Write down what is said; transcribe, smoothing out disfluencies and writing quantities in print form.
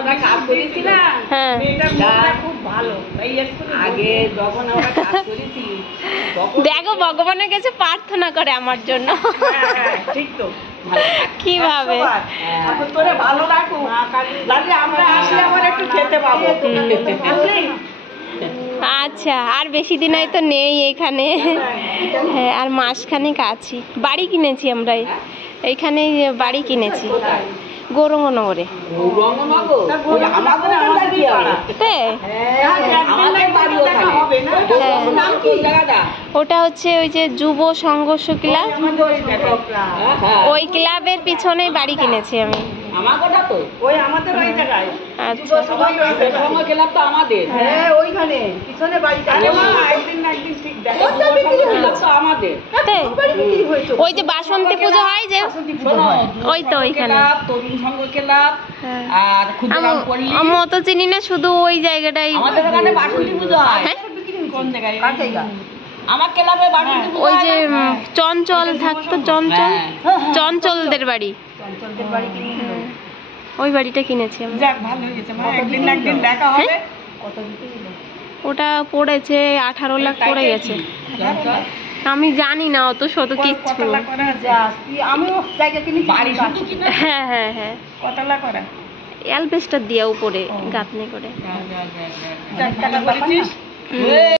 আমরা কাজ করেছি না, হ্যাঁ খুব ভালো। আগে যখন আমরা কাজ করেছি দেখো ভগবানের কাছে প্রার্থনা করে আমার জন্য। ঠিক তো, কিভাবে তোরে ভালো রাখো, তাহলে আমরা আসলে আবার একটু খেতে পাবো। আচ্ছা, আর বেশি দিন হয়তো নেই এখানে। হ্যাঁ, আর মাসখানেক আছি। বাড়ি কিনেছি আমরা, এইখানে বাড়ি কিনেছি গৌরঙ্গনগরে। ওটা হচ্ছে ওই যে যুব সংঘর্ষ ক্লাব, ওই ক্লাবের পিছনে বাড়ি কিনেছি আমি। ওই যে বাসন্তী পুজো হয় যে, ওই তো ওইখানে। আমি অত চিনি না, শুধু ওই জায়গাটাই। ওই যে চঞ্চল থাকতো, চঞ্চলদের বাড়ি, ওই বাড়িটা কিনেছি আমি। ওটা পড়েছে 18 লাখ পড়ে গেছে। আমি জানি না অত শত কিচ্ছু। হ্যাঁ হ্যাঁ হ্যাঁ, অ্যালবেস্টার দিয়া উপরে গাঁথনি করে।